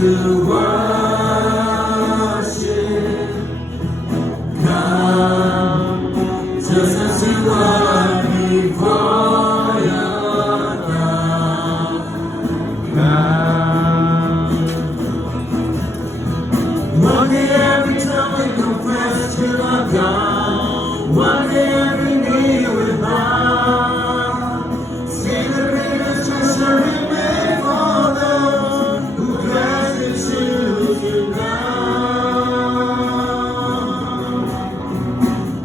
to worship. Come, just as you are before your throne. Come. One day every time we confess you are gone. One day every knee will bow. See the greatest treasure remain for those who gladly choose you now.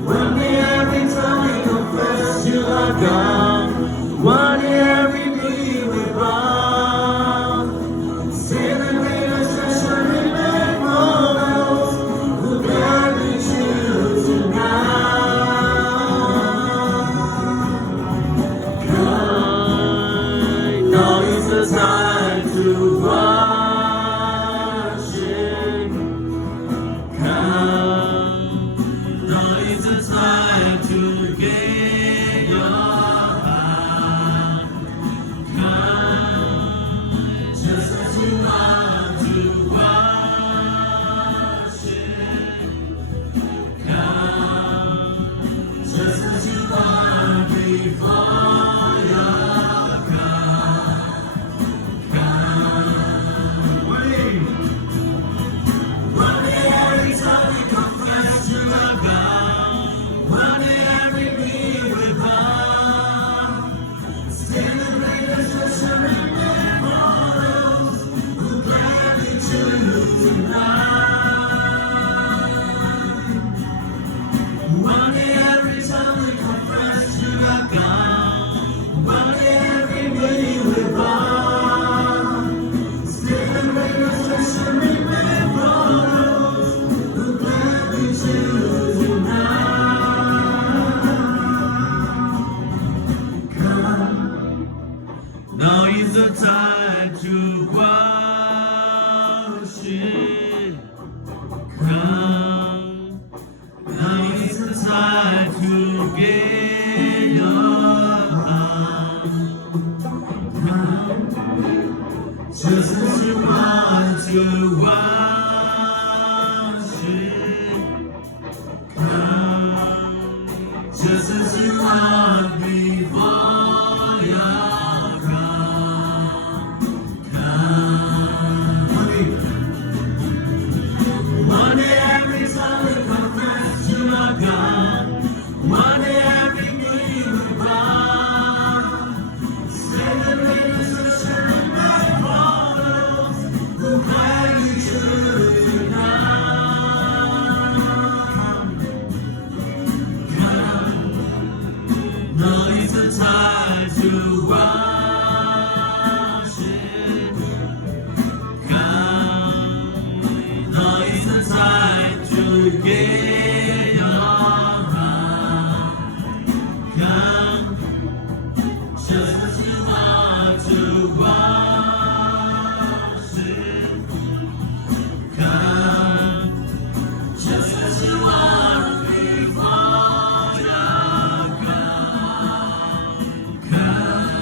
One day every time we confess you are gone. One day every knee will bow. See the greatest treasure remain for those who gladly choose you now. Now is the time to worship. Come. Now is the time to get your heart. Come. Just as you are to worship. Come. Just as you are before your one day every time we confess you are God. One day every knee will bow. Still the greatest treasure remain for those who gladly choose you now. One day every time we confess you are God. One day every knee will bow. Still the greatest treasure remain for those who gladly choose you now. Come. Now is the time to worship. Come. Now is the time to get your heart. Come. Just as you want to worship. Come. Just as you are before your throne. Come. One day every time we confess you are God. One day every knee will bow. Say the greatest treasure remain for those who gladly choose you now. Come. Now is the time to worship. Come. Now is the time to get your heart. Come. Just as you are to worship. Come. Just as you are before your God. Come.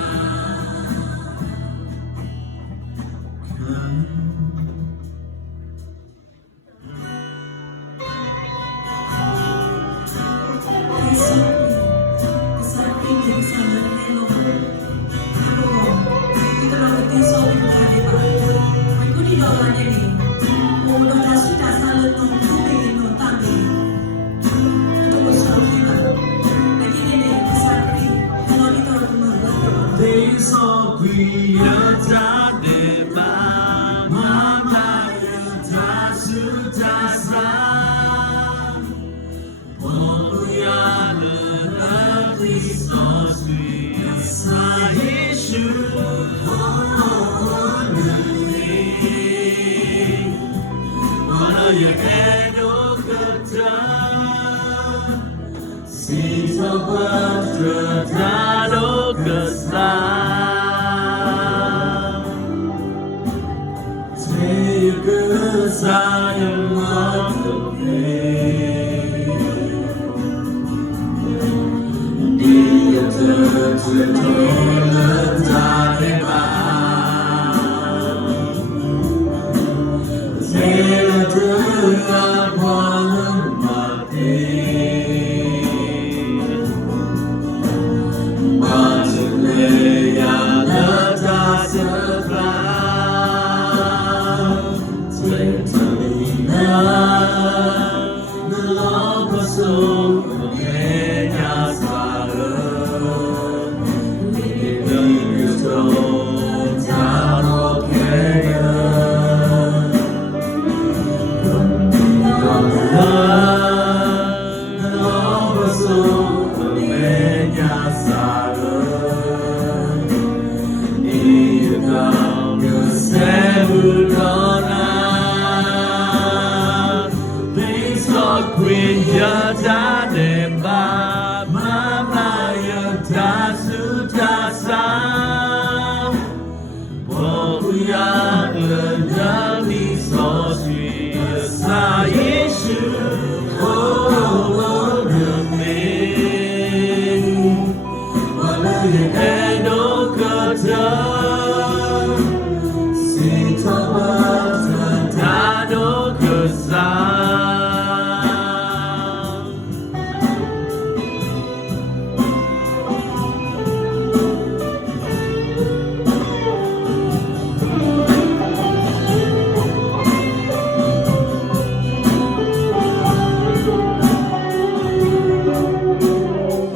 다수 다사 보구약을 남이 서시 사 예수 오르는 원래 해놓거든 시터버튼 다도 그사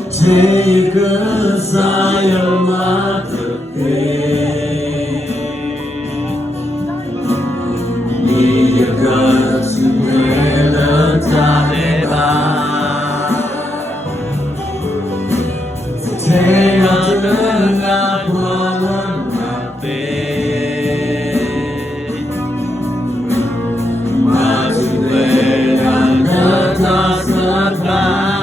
Take a sign, mother, you got to wear the Taliban. Take on the night, one my bed. My to wear the dust of life.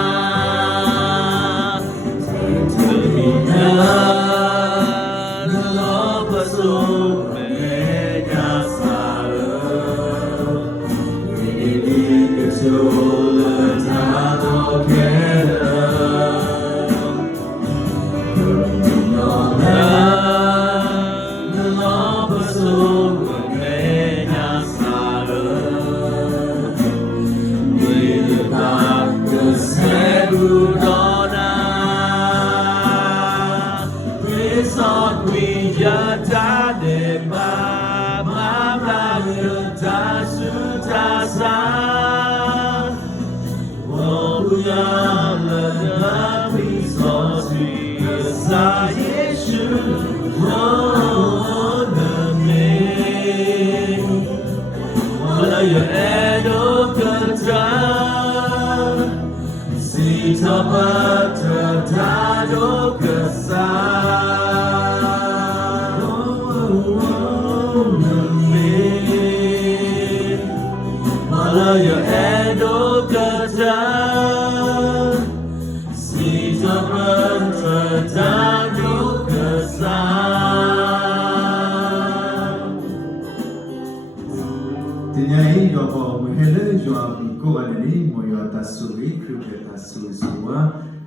Tinyai dopo muhele joabi ko aleni moyo tasuri kruke tasuri suwa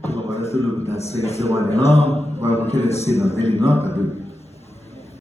ko wala tulu tasuri suwa no wa muhele sino neli no kadu